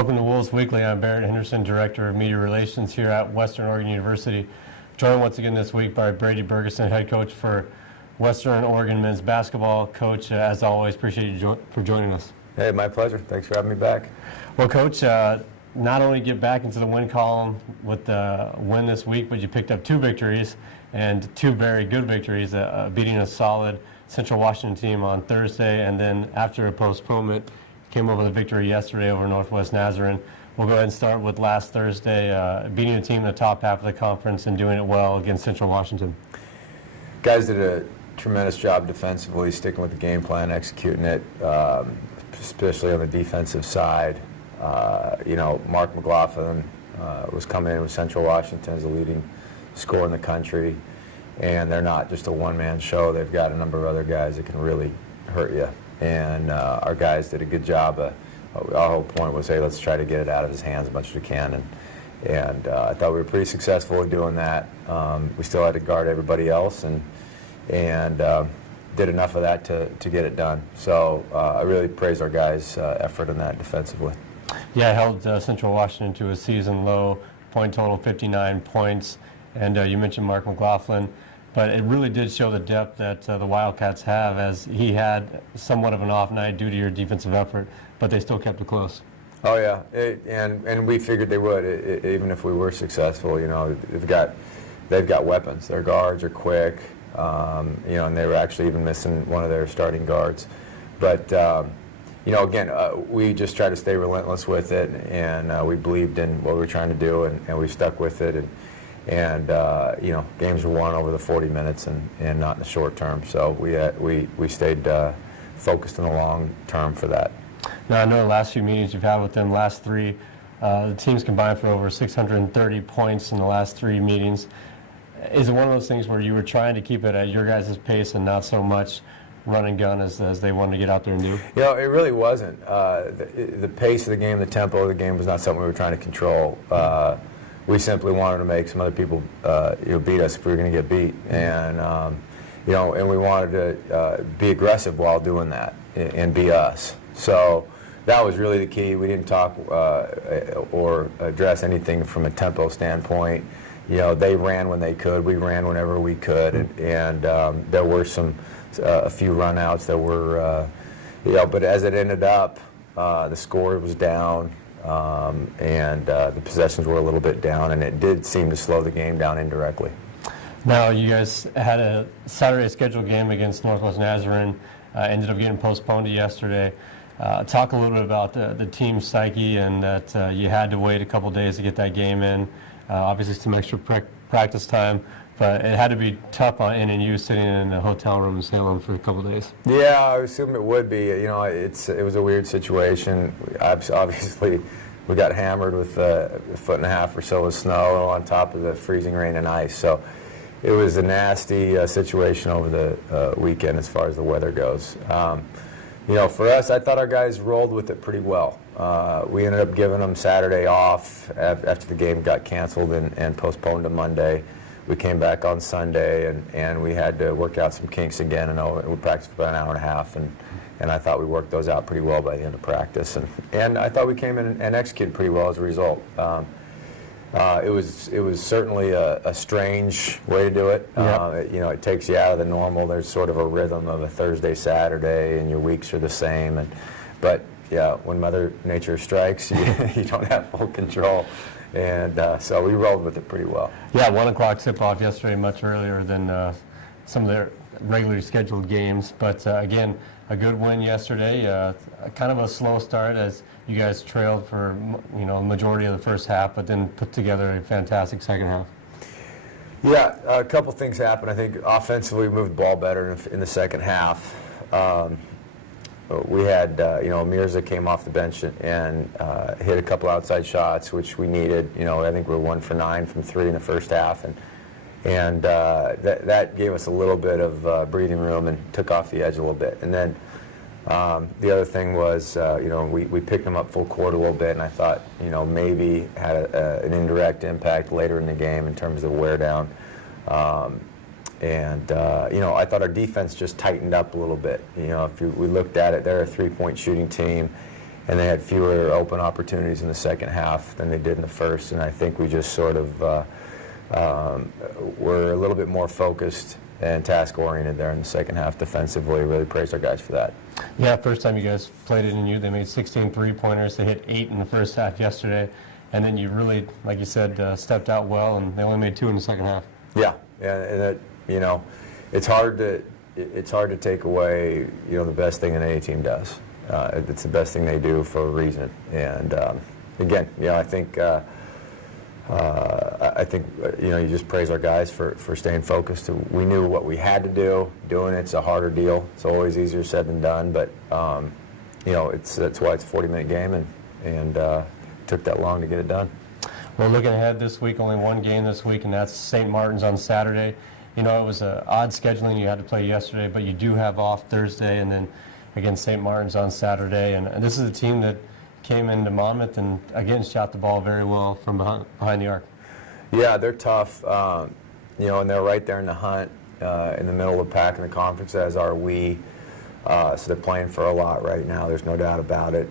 Welcome to Wolves Weekly. I'm Barrett Henderson, Director of Media Relations here at Western Oregon University. Joined once again this week by Brady Bergeson, head coach for Western Oregon men's basketball. Coach, as always, appreciate you for joining us. Hey, my pleasure. Thanks for having me back. Well, Coach, not only get back into the win column with the win this week, but you picked up two victories and two very good victories, beating a solid Central Washington team on Thursday, and then after a postponement, came over the victory yesterday over Northwest Nazarene. We'll go ahead and start with last Thursday, beating a team in the top half of the conference and doing it well against Central Washington. Guys did a tremendous job defensively, sticking with the game plan, executing it, especially on the defensive side. Mark McLaughlin was coming in with Central Washington as the leading scorer in the country, and they're not just a one-man show. They've got a number of other guys that can really hurt you. And our guys did a good job. Our whole point was, hey, let's try to get it out of his hands as much as we can. And I thought we were pretty successful in doing that. We still had to guard everybody else and did enough of that to get it done. So I really praise our guys' effort in that defensively. Yeah, held Central Washington to a season low point total, 59 points. And you mentioned Mark McLaughlin. But it really did show the depth that the Wildcats have, as he had somewhat of an off night due to your defensive effort, but they still kept it close. Oh, yeah, and we figured they would, even if we were successful. You know, they've got weapons. Their guards are quick, and they were actually even missing one of their starting guards. But, again, we just tried to stay relentless with it, and we believed in what we were trying to do, and we stuck with it. And games were won over the 40 minutes and not in the short term. So we stayed focused in the long term for that. Now, I know the last few meetings you've had with them, last three, the teams combined for over 630 points in the last three meetings. Is it one of those things where you were trying to keep it at your guys' pace and not so much run and gun as they wanted to get out there and do? It really wasn't. The pace of the game, the tempo of the game was not something we were trying to control. We simply wanted to make some other people beat us if we were going to get beat, and and we wanted to be aggressive while doing that and be us. So that was really the key. We didn't talk or address anything from a tempo standpoint. They ran when they could. We ran whenever we could, and there were a few runouts that were, but as it ended up, the score was down. And the possessions were a little bit down, and it did seem to slow the game down indirectly. Now, you guys had a Saturday scheduled game against Northwest Nazarene, ended up getting postponed to yesterday. Talk a little bit about the team's psyche and that you had to wait a couple days to get that game in. Obviously, some extra practice time, but it had to be tough on NNU sitting in a hotel room in Salem for a couple days. Yeah, I assume it would be. It was a weird situation. Obviously, we got hammered with a foot and a half or so of snow on top of the freezing rain and ice. So it was a nasty situation over the weekend as far as the weather goes. For us, I thought our guys rolled with it pretty well. We ended up giving them Saturday off after the game got canceled and postponed to Monday. We came back on Sunday, and we had to work out some kinks again, and we practiced for about an hour and a half, and I thought we worked those out pretty well by the end of practice, and I thought we came in and executed pretty well as a result. It was certainly a strange way to do it. Yeah. It takes you out of the normal. There's sort of a rhythm of a Thursday, Saturday, and your weeks are the same, but yeah, when Mother Nature strikes, you don't have full control. And so we rolled with it pretty well. Yeah, 1 o'clock tip-off yesterday, much earlier than some of their regularly scheduled games. But again, a good win yesterday. Kind of a slow start as you guys trailed for a majority of the first half, but then put together a fantastic second half. Yeah, a couple things happened. I think offensively we moved the ball better in the second half. We had, Mirza came off the bench and hit a couple outside shots, which we needed. I think we were 1 for 9 from 3 in the first half, and that gave us a little bit of breathing room and took off the edge a little bit. And then the other thing was, we picked them up full court a little bit, and I thought, maybe had an indirect impact later in the game in terms of wear down. I thought our defense just tightened up a little bit. If we looked at it, they're a three-point shooting team, and they had fewer open opportunities in the second half than they did in the first. And I think we just sort of were a little bit more focused and task-oriented there in the second half defensively. Really praised our guys for that. Yeah, first time you guys played it in you, they made 16 three-pointers. They hit 8 in the first half yesterday. And then you really, like you said, stepped out well, and they only made 2 in the second half. Yeah, and that, you know, it's hard to take away, you know, the best thing an A team does. It's the best thing they do for a reason. And again, you know, I think you know, you just praise our guys for staying focused. We knew what we had to do. Doing it's a harder deal. It's always easier said than done. But you know, that's why it's a 40-minute game, and took that long to get it done. Well, looking ahead this week, only one game this week, and that's St. Martin's on Saturday. You know, it was an odd scheduling. You had to play yesterday, but you do have off Thursday, and then against St. Martin's on Saturday. And this is a team that came into Monmouth and, again, shot the ball very well from behind the arc. Yeah, they're tough, you know, and they're right there in the hunt, in the middle of the pack in the conference, as are we. So they're playing for a lot right now. There's no doubt about it.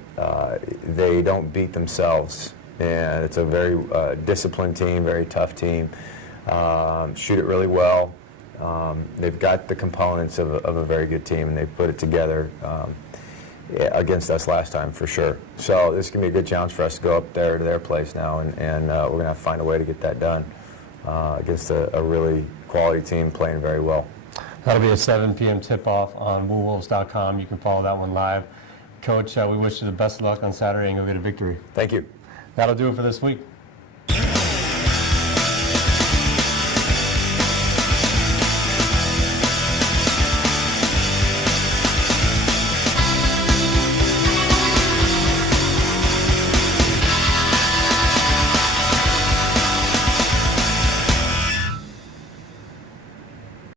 They don't beat themselves, and it's a very disciplined team, very tough team. Shoot it really well. They've got the components of a very good team, and they put it together against us last time for sure. So this is going to be a good challenge for us to go up there to their place now, and we're going to have to find a way to get that done against a really quality team playing very well. That'll be a 7 p.m. tip-off on WoolWolves.com. You can follow that one live. Coach, we wish you the best of luck on Saturday and go get a victory. Thank you. That'll do it for this week.